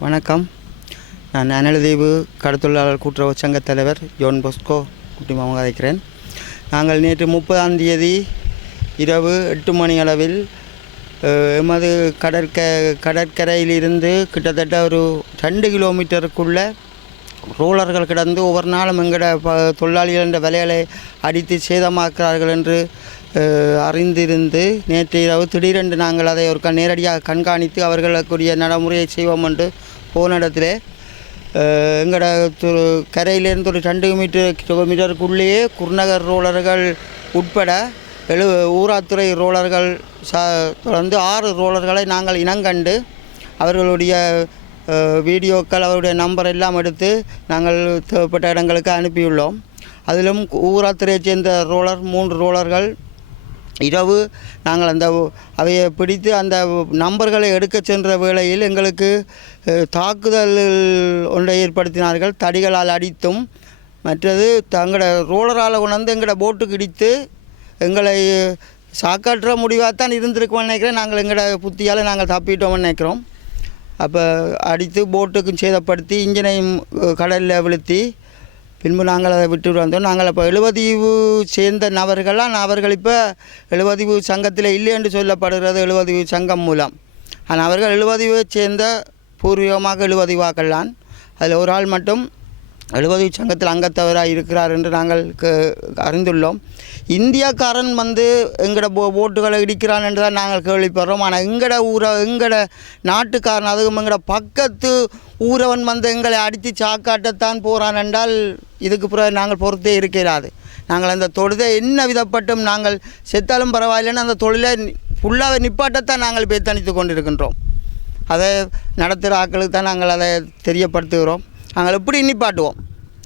வணக்கம். நான் அனலதீவு கடத்தொழிலாளர் கூட்டுறவு சங்கத் தலைவர் ஜோன் பொஸ்கோ குட்டி அழைக்கிறேன். நாங்கள் நேற்று முப்பதாம் தேதி இரவு எட்டு மணி அளவில் எமது கடற்க கடற்கரையிலிருந்து கிட்டத்தட்ட ஒரு ரெண்டு கிலோமீட்டருக்குள்ள ரோலர்கள் கிடந்து ஒவ்வொரு நாளும் எங்களோட தொழிலாளிகள் என்ற விலைகளை அடித்து சேதமாக்குறார்கள் என்று அறிந்திருந்து நேற்று இரவு திடீரென்று நாங்கள் அதை ஒரு க- நேரடியாக கண்காணித்து அவர்களுக்குரிய நடைமுறையை செய்வோம் என்று போன இடத்திலே எங்களோட து கரையிலேருந்து ஒரு ரெண்டு மீட்டர் கிலோமீட்டருக்குள்ளேயே குருநகர் ரோலர்கள் உட்பட எழு ஊராத்துறை ரோலர்கள் ச தொடர்ந்து ஆறு ரோலர்களை நாங்கள் இனங்கண்டு அவர்களுடைய வீடியோக்கள் அவருடைய நம்பர் எல்லாம் எடுத்து நாங்கள் தேவைப்பட்ட இடங்களுக்கு அனுப்பியுள்ளோம். அதிலும் ஊராத்துறையைச் சேர்ந்த ரோலர் மூன்று ரோலர்கள் இரவு நாங்கள் அந்த அவையை பிடித்து அந்த நம்பர்களை எடுக்கச் சென்ற வேளையில் எங்களுக்கு தாக்குதல் ஒன்றை ஏற்படுத்தினார்கள். தடிகளால் அடித்தும் மற்றது தங்களோட ரோலரால் கொண்டாந்து எங்களோட போட்டுக்கு இடித்து எங்களை சாக்காற்ற முடிவாக தான் இருந்திருக்கோம்னு நினைக்கிறேன். நாங்கள் எங்களோட புத்தியால் நாங்கள் தப்பிட்டோம்னு நினைக்கிறோம். அப்போ அடித்து போட்டுக்கும் சேதப்படுத்தி இன்ஜினையும் கடலில் விழுத்தி பின்பு நாங்கள் அதை விட்டு வந்தோம். நாங்கள் இப்போ எழுபதீவு சேர்ந்த நபர்கள்லாம் அவர்கள் இப்போ எழுபதீவு சங்கத்தில் இல்லை என்று சொல்லப்படுகிறது எழுபதீவு சங்கம் மூலம். ஆனால் அவர்கள் எழுபதீவை சேர்ந்த பூர்வீகமாக எழுபதீவாக்கள்தான். அதில் ஒரு ஆள் மட்டும் எழுபதீவு சங்கத்தில் அங்கத்தவராக இருக்கிறார் என்று நாங்கள் க- அறிந்துள்ளோம். இந்தியாக்காரன் வந்து எங்களோட போ போட்டுகளை இடிக்கிறான் என்று தான் நாங்கள் கேள்விப்படுறோம். ஆனால் எங்களோட ஊரை எங்களோட நாட்டுக்காரன் அதுவும் எங்களோட பக்கத்து ஊரவன் வந்து எங்களை அடித்து சாக்காட்டத்தான் போகிறான் என்றால் இதுக்கு பிறகு நாங்கள் பொறுத்தே இருக்கிறாது. நாங்கள் அந்த தொழுதை என்ன விதப்பட்டும் நாங்கள் செத்தாலும் பரவாயில்லைன்னு அந்த தொழிலை ஃபுல்லாக நிப்பாட்டத்தான் நாங்கள் பேத்தணித்து கொண்டிருக்கின்றோம். அதை நடத்துகிற ஆட்களுக்கு தான் நாங்கள் அதை தெரியப்படுத்துகிறோம். நாங்கள் எப்படி நிப்பாட்டுவோம்?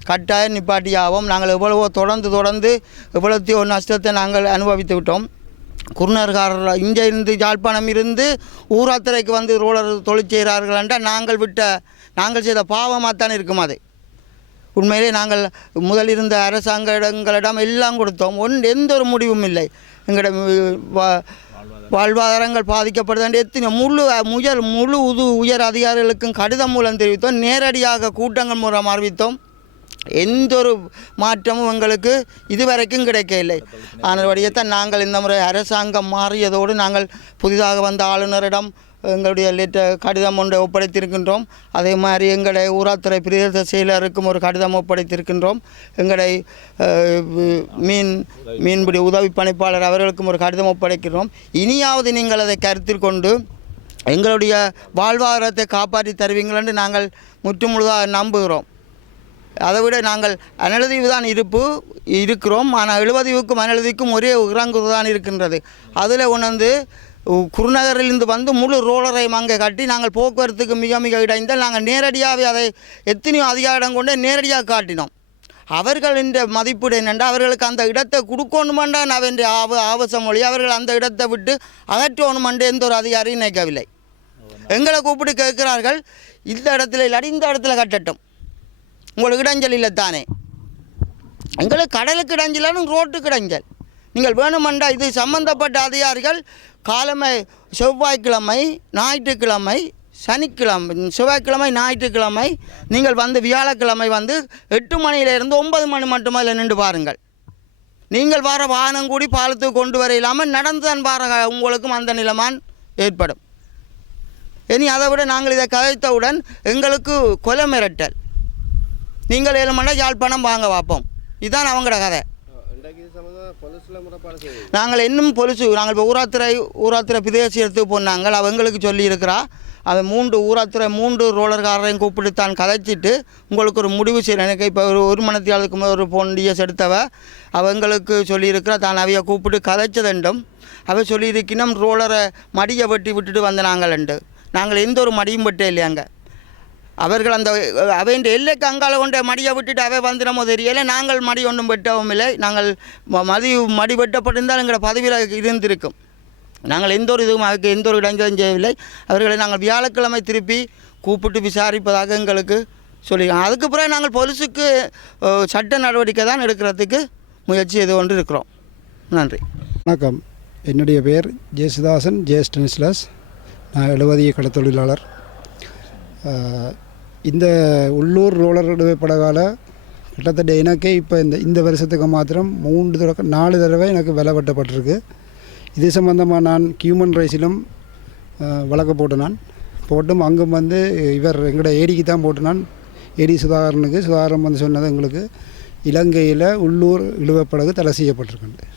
கட்டாயம் நிப்பாட்டி ஆவோம் நாங்கள் எவ்வளவோ தொடர்ந்து தொடர்ந்து எவ்வளோத்தையோ நஷ்டத்தை நாங்கள் அனுபவித்து விட்டோம். குருணர்காரர் இங்கே இருந்து யாழ்ப்பாணம் இருந்து ஊராத்திரைக்கு வந்து ரோலர் தொழில் செய்கிறார்கள் என்றால் நாங்கள் விட்ட நாங்கள் செய்த பாவமாக தான் இருக்கும் அது. உண்மையிலே நாங்கள் முதல் இருந்த அரசாங்கங்களிடம் எல்லாம் கொடுத்தோம். ஒன் எந்த ஒரு முடிவும் இல்லை. எங்களிடம் வாழ்வாதாரங்கள் பாதிக்கப்படுது எத்தனை முழு முயல் முழு உது உயர் அதிகாரிகளுக்கும் கடிதம் மூலம் தெரிவித்தோம். நேரடியாக கூட்டங்கள் மூலம் அறிவித்தோம். எந்த ஒரு மாற்றமும் எங்களுக்கு இதுவரைக்கும் கிடைக்கவில்லை. ஆனபடியத்தான் நாங்கள் இந்த முறை அரசாங்கம் மாறியதோடு நாங்கள் புதிதாக வந்த ஆளுநரிடம் எங்களுடைய லெட்டர் கடிதம் ஒன்றை ஒப்படைத்திருக்கின்றோம். அதே மாதிரி எங்களை ஊராத்துறை பிரதேச செயலருக்கும் ஒரு கடிதம் ஒப்படைத்திருக்கின்றோம். எங்களை மீன் மீன்பிடி உதவி பணிப்பாளர் அவர்களுக்கும் ஒரு கடிதம் ஒப்படைக்கிறோம் இனியாவது நீங்கள் அதை கருத்தில் கொண்டு எங்களுடைய வாழ்வாதாரத்தை காப்பாற்றி தருவீங்கள் என்று நாங்கள் முற்றுமுழுதாக நம்புகிறோம். அதை விட நாங்கள் அனலதிவு தான் இருப்பு இருக்கிறோம். ஆனால் எழுபதீவுக்கும் அனலதிக்கும் ஒரே இறங்கு தான் இருக்கின்றது. அதில் உணர்ந்து குருநகரிலிருந்து வந்து முழு ரோலரையும் அங்கே கட்டி நாங்கள் போக்குவரத்துக்கு மிக மிக இடைந்தால் நாங்கள் நேரடியாகவே அதை எத்தனையோ அதிகாரம் கொண்டு நேரடியாக காட்டினோம். அவர்கள் இந்த மதிப்பீடு என்னென்றால் அவர்களுக்கு அந்த இடத்தை கொடுக்கணுமெண்டா அவன் ஆவ ஆவசம் மொழி அவர்கள் அந்த இடத்தை விட்டு அகற்றணுமென்று எந்த ஒரு அதிகாரியும் நினைக்கவில்லை. எங்களை கூப்பிட்டு கேட்கிறார்கள் இந்த இடத்துல இல்லாட்டி இந்த இடத்துல கட்டட்டும். உங்களுக்கு இடைஞ்சல் இல்லை தானே எங்களுக்கு கடலுக்கு இடைஞ்சலும் ரோட்டுக்கு இடைஞ்சல். நீங்கள் வேணுமென்றால் இது சம்பந்தப்பட்ட அதிகாரிகள் காலமை செவ்வாய்க்கிழமை ஞாயிற்றுக்கிழமை சனிக்கிழமை செவ்வாய்க்கிழமை ஞாயிற்றுக்கிழமை நீங்கள் வந்து வியாழக்கிழமை வந்து எட்டு மணியிலிருந்து ஒன்பது மணி மட்டும் அதில் நின்று பாருங்கள். நீங்கள் வர வாகனம் கூடி பாலத்துக்கு கொண்டு வர இல்லாமல் நடந்து தான் பாருங்க உங்களுக்கும் அந்த நிலமான் ஏற்படும். இனி அதை விட நாங்கள் இதை கதைத்தவுடன் எங்களுக்கு கொலை மிரட்டல். நீங்கள் ஏழு மணி யாழ்ப்பாணம் வாங்க பார்ப்போம். இதுதான் அவங்களோட கதை இன்றைக்கு இது சம்மந்தமாக பொலிஸில் முறைப்பாடு செய்யுது நாங்கள் இன்னும் பொலிசு நாங்கள் இப்போ ஊராத்திரை ஊராத்திரை பிரதேச எடுத்து போனாங்கள் அவங்களுக்கு சொல்லி இருக்கிறா அவன் மூன்று ஊராத்திரை மூன்று ரோலர்காரரையும் கூப்பிட்டு தான் கதைச்சிட்டு உங்களுக்கு ஒரு முடிவு செய்யணும். எனக்கு இப்போ ஒரு ஒரு மணத்தியாளுக்கு ஒரு போன் டிஎஸ் எடுத்தவ அவங்களுக்கு சொல்லியிருக்கிறா. தான் அவைய கூப்பிட்டு கதைச்சதண்டும் அவ சொல்லியிருக்கினும் ரோலரை மடியை வெட்டி விட்டுட்டு வந்த நாங்களண்டு நாங்கள் எந்த ஒரு மடியும் வெட்டே இல்லையாங்க. அவர்கள் அந்த அவன் எல்லைக்கு அங்கால கொண்ட மடியை விட்டுட்டு அவை வந்துடமோ தெரியல. நாங்கள் மடி ஒன்றும் வெட்டவும் இல்லை. நாங்கள் ம- மதி மடி வெட்டப்பட்டிருந்தால் எங்களோட பதவியில் இருந்திருக்கும். நாங்கள் எந்த ஒரு இதுவும் அதுக்கு எந்த ஒரு இடைஞ்சலும் செய்யவில்லை. அவர்களை நாங்கள் வியாழக்கிழமை திருப்பி கூப்பிட்டு விசாரிப்பதாக எங்களுக்கு சொல்லி அதுக்கு பிறகு நாங்கள் போலீஸுக்கு சட்ட நடவடிக்கை தான் எடுக்கிறதுக்கு முயற்சி இது கொண்டு இருக்கிறோம் நன்றி. வணக்கம். என்னுடைய பேர் ஜேசுதாசன் ஜே ஸ்டெனிஸ்லஸ். நான் எழுபதிய கடத்தொழிலாளர். இந்த உள்ளூர் ரோலர் படகால கிட்டத்தட்ட எனக்கே இப்போ இந்த இந்த வருஷத்துக்கு மாத்திரம் மூன்று தடவை நாலு தடவை எனக்கு விலை வெட்டப்பட்டிருக்கு. இது சம்மந்தமாக நான் ஹியூமன் ரைஸிலும் வழக்கு போட்டு நான் போட்டும் அங்கும் வந்து இவர் எங்களோட ஏடிக்கு தான் போட்டு நான் ஏடி சுதாகரனுக்கு சுதாகரன் வந்து சொன்னது எங்களுக்கு இலங்கையில் உள்ளூர் இழுவப்படகு தடை செய்யப்பட்டிருக்கு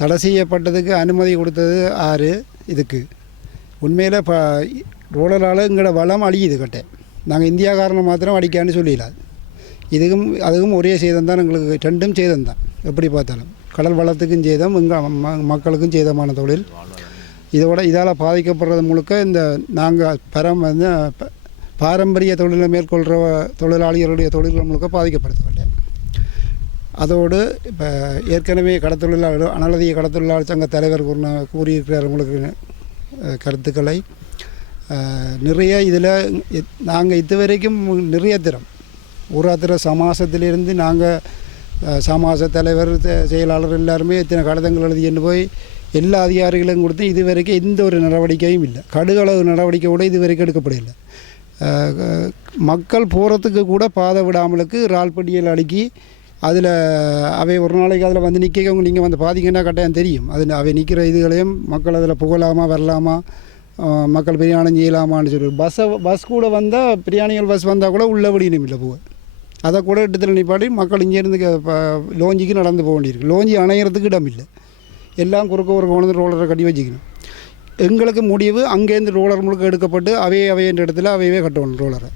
தடை செய்யப்பட்டதுக்கு அனுமதி கொடுத்தது ஆறு இதுக்கு. உண்மையில் ப ரோலரால் எங்களோட வளம் அழியுது கட்டை நாங்கள் இந்தியாக்காரனை மாத்திரம் அடிக்கான்னு சொல்லிடலாம் இதுக்கும் அதுக்கும் ஒரே சேதம் தான் எங்களுக்கு ரெண்டும் சேதம் தான். எப்படி பார்த்தாலும். கடல் வளத்துக்கும் சேதம் எங்கள் மக்களுக்கும் சேதமான தொழில். இதோட இதால் பாதிக்கப்படுறது முழுக்க இந்த நாங்கள் பரம் ப- பாரம்பரிய தொழிலை மேற்கொள்கிற தொழிலாளிகளுடைய தொழில்கள் முழுக்க பாதிக்கப்படுத்தவில்லை அதோடு இப்போ ஏற்கனவே கடத்தொழிலாளர் அனலதிய கடத்தொழிலாளர் சங்க தலைவர் கூறின கூறியிருக்கிறார் உங்களுக்கு கருத்துக்களை. நிறைய இதில் நாங்கள் இது வரைக்கும் நிறைய திறம். ஊராத்திர சமாசத்திலிருந்து நாங்கள் சமாச தலைவர் செயலாளர் எல்லாருமே இத்தனை கடிதங்கள் எழுதிட்டு போய் எல்லா அதிகாரிகளும் கொடுத்து இது வரைக்கும் எந்த ஒரு நடவடிக்கையும் இல்லை. கடுகளவு நடவடிக்கை கூட இதுவரைக்கும் எடுக்கப்படவில்லை. மக்கள் போகிறதுக்கு கூட பாதை விடாமலுக்கு இறால்பட்டியல் அடுக்கி அதில் அவை ஒரு நாளைக்கு அதில் வந்து நிற்க நீங்கள் வந்து பார்த்தீங்கன்னா கட்டாயம் தெரியும். அது அவை நிற்கிற இதுகளையும் மக்கள் அதில் புகழாமா வரலாமா மக்கள் பிரியாணம் செய்யலாமான்னு சொல்லி. பஸ்ஸை பஸ் கூட வந்தால் பிரியாணிகள் பஸ் வந்தால் கூட உள்ள விடியணும் இல்லை போக அதை கூட இடத்துல நிப்பாட்டி மக்கள் இங்கேருந்து லோஞ்சிக்கு நடந்து போக வேண்டியிருக்கு. லோஞ்சி அணையிறதுக்கு இடம் இல்லை. எல்லாம் குறுக்க ஒரு கொண்டு ரோலரை கட்டி வச்சுக்கணும். எங்களுக்கு முடிவு அங்கேருந்து ரோலர் முழுக்க எடுக்கப்பட்டு அவையே அவையன்ற இடத்துல அவையவே கட்டணும் ரோலரை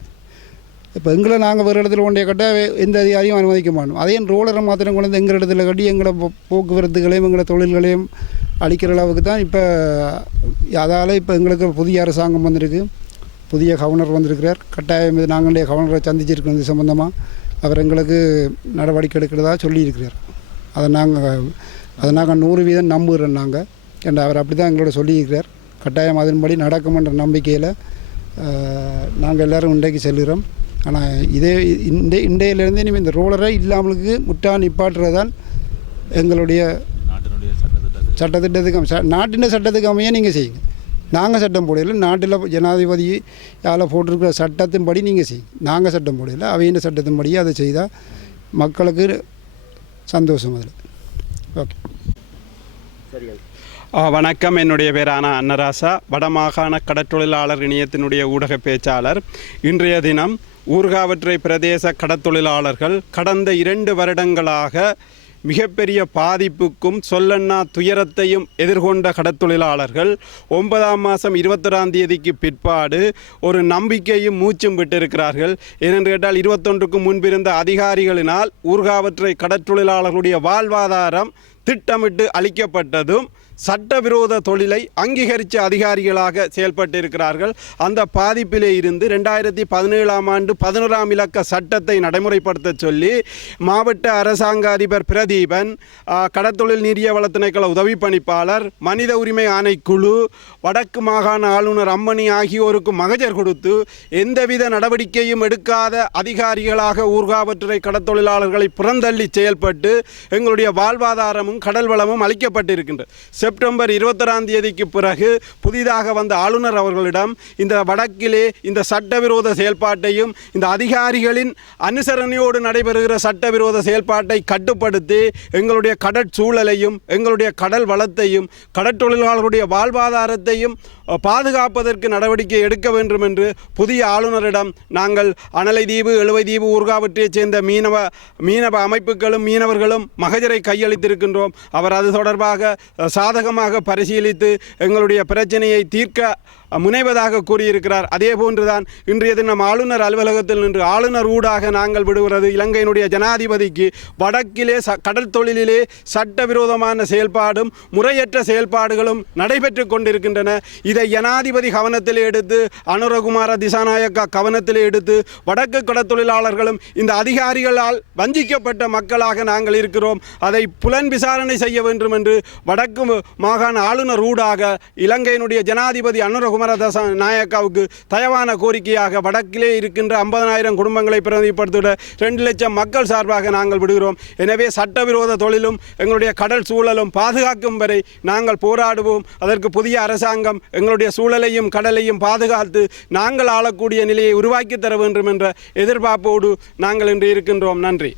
இப்போ எங்களை நாங்கள் வேறு இடத்துல கொண்டே கட்ட எந்த அதிகாரியும் அனுமதிக்க மாட்டோம். அதே ரோலரை மாத்திரம் கொண்டு வந்து எங்கள் இடத்துல கட்டி எங்களை போக்குவரத்துகளையும் எங்களை தொழில்களையும் அளிக்கிற அளவுக்கு தான் இப்போ அதால் இப்போ எங்களுக்கு புதிய அரசாங்கம் வந்திருக்கு. புதிய கவர்னர் வந்திருக்கிறார். கட்டாயம் இது நாங்களே கவர்னரை சந்திச்சிருக்கோம் இது சம்மந்தமாக அவர் எங்களுக்கு நடவடிக்கை எடுக்கிறதா சொல்லியிருக்கிறார். அதை நாங்கள் அதை நாங்கள் நூறு வீதம் நம்புகிறோம் நாங்கள் ஏன்னா அவர் அப்படி தான் எங்களோட சொல்லியிருக்கிறார். கட்டாயம் அதன்படி நடக்குமென்ற நம்பிக்கையில் நாங்கள் எல்லோரும் இன்றைக்கு செல்கிறோம். ஆனால் இதே இந்த இன்றையிலேருந்து இனிமேல் இந்த ரோலரே இல்லாமலுக்கு முட்டா நிப்பாட்டுறதான் எங்களுடைய சட்டத்திட்டத்துக்கு ச- நாட்டின் சட்டத்துக்கு அமைய நீங்கள் செய்யுங்க. நாங்கள் சட்டம் போடையில் நாட்டில் ஜனாதிபதி யால் போட்டிருக்கிற சட்டத்தின்படி நீங்கள் செய்யுங்க. நாங்கள் சட்டம் போடையில் அவையின் சட்டத்தின்படி அதை செய்தால் மக்களுக்கு சந்தோஷம் அதில் ஓகே. ஆ, வணக்கம். என்னுடைய பேரான அன்னராசா. வடமாகாண கடற்தொழிலாளர் இணையத்தினுடைய ஊடக பேச்சாளர். இன்றைய தினம் ஊர்காவற்றை பிரதேச கடத்தொழிலாளர்கள் கடந்த இரண்டு வருடங்களாக மிகப்பெரிய பாதிப்புக்கும் சொல்லண்ணா துயரத்தையும் எதிர்கொண்ட கடத்தொழிலாளர்கள் ஒன்பதாம் மாதம் இருபத்தொராம் தேதிக்கு பிற்பாடு ஒரு நம்பிக்கையும் மூச்சும் விட்டிருக்கிறார்கள். ஏனென்று கேட்டால் இருபத்தொன்றுக்கு முன்பிருந்த அதிகாரிகளினால் ஊர்காவற்றை கடற்றொழிலாளர்களுடைய வாழ்வாதாரம் திட்டமிட்டு அளிக்கப்பட்டதும் சட்டவிரோத தொழிலை அங்கீகரித்த அதிகாரிகளாக செயல்பட்டிருக்கிறார்கள். அந்த பாதிப்பிலே இருந்து ரெண்டாயிரத்தி பதினேழாம் ஆண்டு பதினோராம் இலக்க சட்டத்தை நடைமுறைப்படுத்த சொல்லி மாவட்ட அரசாங்க அதிபர் பிரதீபன் கடத்தொழில் நீரிய வள திணைக்கள உதவி பணிப்பாளர் மனித உரிமை ஆணைக்குழு வடக்கு மாகாண ஆளுநர் அம்மணி ஆகியோருக்கு மகஜர் கொடுத்து எந்தவித நடவடிக்கையும் எடுக்காத அதிகாரிகளாக ஊர்காவற்றுறை கடத்தொழிலாளர்களை புறந்தள்ளி செயல்பட்டு எங்களுடைய வாழ்வாதாரமும் கடல் வளமும் அளிக்கப்பட்டிருக்கின்றது செப்டம்பர் இருபத்தொராம் தேதிக்கு பிறகு புதிதாக வந்த ஆளுநர் அவர்களிடம் இந்த வடக்கிலே இந்த சட்டவிரோத செயல்பாட்டையும் இந்த அதிகாரிகளின் அனுசரணையோடு நடைபெறுகிற சட்டவிரோத செயல்பாட்டை கட்டுப்படுத்தி எங்களுடைய கடற்சூழலையும் எங்களுடைய கடல் வளத்தையும் கடற்தொழிலாளர்களுடைய வாழ்வாதாரத்தையும் பாதுகாப்பதற்கு நடவடிக்கை எடுக்க வேண்டும் என்று புதிய ஆளுநரிடம் நாங்கள் அனலைதீவு எழுவைதீவு ஊர்காவற்றைச் சேர்ந்த மீனவ மீனவ அமைப்புகளும் மீனவர்களும் மகஜரை கையளித்திருக்கின்றோம். அவர் அது தொடர்பாக சாத சாதகமாக பரிசீலித்து எங்களுடைய பிரச்சனையை தீர்க்க முனைவதாக கூறியிருக்கிறார். அதே போன்றுதான் இன்றைய தினம் ஆளுநர் அலுவலகத்தில் நின்று ஆளுநர் ஊடாக நாங்கள் விடுகிறது. இலங்கையினுடைய ஜனாதிபதிக்கு வடக்கிலே ச கடல் தொழிலிலே சட்டவிரோதமான செயல்பாடும் முறையற்ற செயல்பாடுகளும் நடைபெற்று கொண்டிருக்கின்றன. இதை ஜனாதிபதி கவனத்தில் எடுத்து அனுரகுமார திசாநாயக்கா கவனத்தில் எடுத்து வடக்கு கடற்தொழிலாளர்களும் இந்த அதிகாரிகளால் வஞ்சிக்கப்பட்ட மக்களாக நாங்கள் இருக்கிறோம். அதை புலன் விசாரணை செய்ய வேண்டும் என்று வடக்கு மாகாண ஆளுநர் ஊடாக இலங்கையினுடைய ஜனாதிபதி அனுரகு குமரதச நாயக்காவுக்கு தயவான கோரிக்கையாக வடக்கிலே இருக்கின்ற ஐம்பதனாயிரம் குடும்பங்களை பிரதிப்படுத்திட ரெண்டு லட்சம் மக்கள் சார்பாக நாங்கள் விடுகிறோம். எனவே சட்டவிரோத தொழிலும் எங்களுடைய கடல் சூழலும் பாதுகாக்கும் வரை நாங்கள் போராடுவோம். அதற்கு புதிய அரசாங்கம் எங்களுடைய சூழலையும் கடலையும் பாதுகாத்து நாங்கள் ஆளக்கூடிய நிலையை உருவாக்கி தர வேண்டும் என்ற எதிர்பார்ப்போடு நாங்கள் இன்று இருக்கின்றோம். நன்றி.